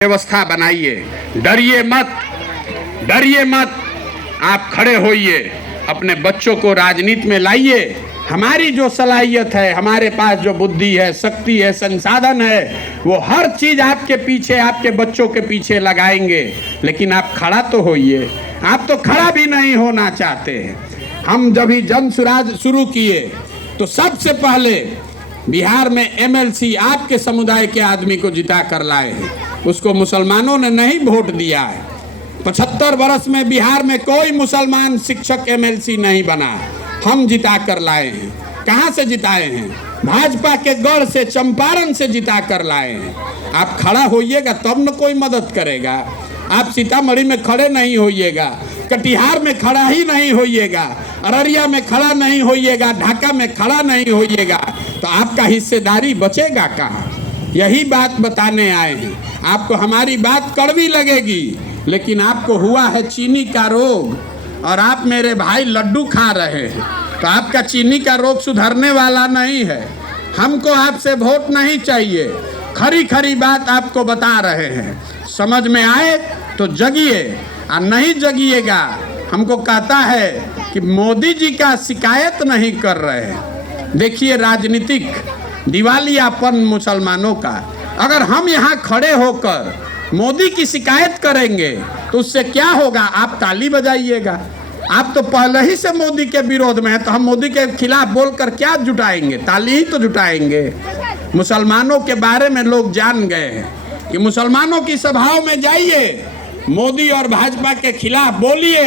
व्यवस्था बनाइए। डरिए मत, डरिए मत। आप खड़े होइए, अपने बच्चों को राजनीति में लाइए। हमारी जो सलाहियत है, हमारे पास जो बुद्धि है, शक्ति है, संसाधन है, वो हर चीज आपके पीछे, आपके बच्चों के पीछे लगाएंगे। लेकिन आप खड़ा तो होइए। आप तो खड़ा भी नहीं होना चाहते हैं। हम जब ही जन सुराज शुरू किए तो सबसे पहले बिहार में एमएलसी आपके समुदाय के आदमी को जिता कर लाए हैं। उसको मुसलमानों ने नहीं वोट दिया है। 75 वर्ष में बिहार में कोई मुसलमान शिक्षक एमएलसी नहीं बना, हम जिता कर लाए हैं। कहाँ से जिताए हैं? भाजपा के गढ़ से, चंपारण से जिता कर लाए हैं। आप खड़ा होइएगा तब न कोई मदद करेगा। आप सीतामढ़ी में खड़े नहीं होइएगा, कटिहार में खड़ा ही नहीं होइएगा, अररिया में खड़ा नहीं होइएगा, ढाका में खड़ा नहीं होइएगा, तो आपका हिस्सेदारी बचेगा कहाँ? यही बात बताने आए हैं। आपको हमारी बात कड़वी लगेगी, लेकिन आपको हुआ है चीनी का रोग और आप मेरे भाई लड्डू खा रहे हैं, तो आपका चीनी का रोग सुधरने वाला नहीं है। हमको आपसे वोट नहीं चाहिए, खरी खरी बात आपको बता रहे हैं। समझ में आए तो जगिए, और नहीं जगिएगा। हमको कहता है कि मोदी जी का शिकायत नहीं कर रहे हैं। देखिए राजनीतिक दिवालियापन मुसलमानों का। अगर हम यहाँ खड़े होकर मोदी की शिकायत करेंगे तो उससे क्या होगा? आप ताली बजाइएगा। आप तो पहले ही से मोदी के विरोध में हैं, तो हम मोदी के खिलाफ बोलकर क्या जुटाएंगे? ताली ही तो जुटाएंगे। मुसलमानों के बारे में लोग जान गए हैं कि मुसलमानों की सभाओं में जाइए, मोदी और भाजपा के खिलाफ बोलिए,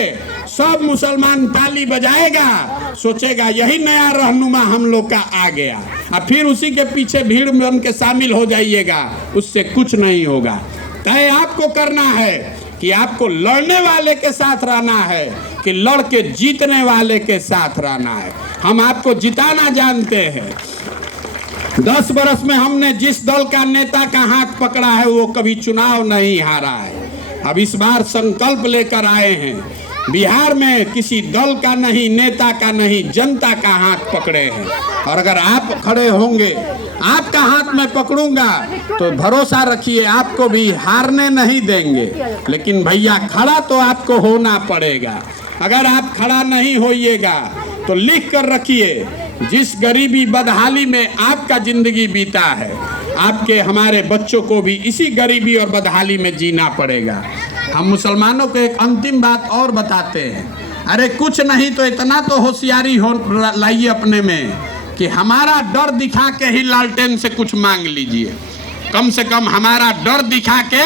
सब मुसलमान ताली बजाएगा, सोचेगा यही नया रहनुमा हम लोग का आ गया, और फिर उसी के पीछे भीड़ में उनके शामिल हो जाइएगा। उससे कुछ नहीं होगा। तय आपको करना है कि आपको लड़ने वाले के साथ रहना है कि लड़ के जीतने वाले के साथ रहना है। हम आपको जिताना जानते हैं। 10 वर्ष में हमने जिस दल का नेता का हाथ पकड़ा है वो कभी चुनाव नहीं हारा है। अब इस बार संकल्प लेकर आए हैं, बिहार में किसी दल का नहीं, नेता का नहीं, जनता का हाथ पकड़े हैं। और अगर आप खड़े होंगे, आपका हाथ मैं पकड़ूंगा, तो भरोसा रखिए आपको भी हारने नहीं देंगे। लेकिन भैया खड़ा तो आपको होना पड़ेगा। अगर आप खड़ा नहीं होइएगा तो लिख कर रखिए, जिस गरीबी बदहाली में आपका जिंदगी बीता है, आपके हमारे बच्चों को भी इसी गरीबी और बदहाली में जीना पड़ेगा। हम मुसलमानों को एक अंतिम बात और बताते हैं। अरे कुछ नहीं तो इतना तो होशियारी हो लाइए अपने में कि हमारा डर दिखा के ही लालटेन से कुछ मांग लीजिए। कम से कम हमारा डर दिखा के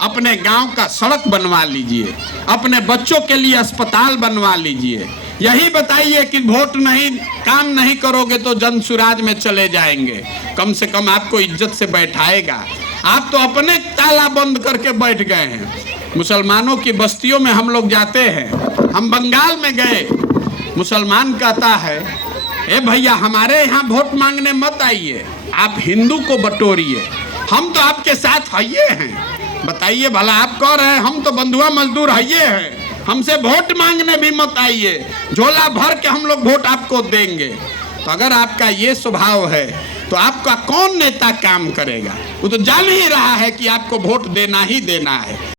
अपने गांव का सड़क बनवा लीजिए, अपने बच्चों के लिए अस्पताल बनवा लीजिए। यही बताइए कि वोट नहीं, काम नहीं करोगे तो जन सुराज में चले जाएंगे। कम से कम आपको इज्जत से बैठाएगा। आप तो अपने ताला बंद करके बैठ गए हैं। मुसलमानों की बस्तियों में हम लोग जाते हैं। हम बंगाल में गए, मुसलमान कहता है, ए भैया हमारे यहाँ वोट मांगने मत आइए, आप हिंदू को बटोरिए, हम तो आपके साथ हइये हैं। बताइए भला, आप कह रहे हैं हम तो बंधुआ मजदूर हइये हैं, हमसे वोट मांगने भी मत आइए, झोला भर के हम लोग वोट आपको देंगे। तो अगर आपका ये स्वभाव है तो आपका कौन नेता काम करेगा? वो तो जान ही रहा है कि आपको वोट देना ही देना है।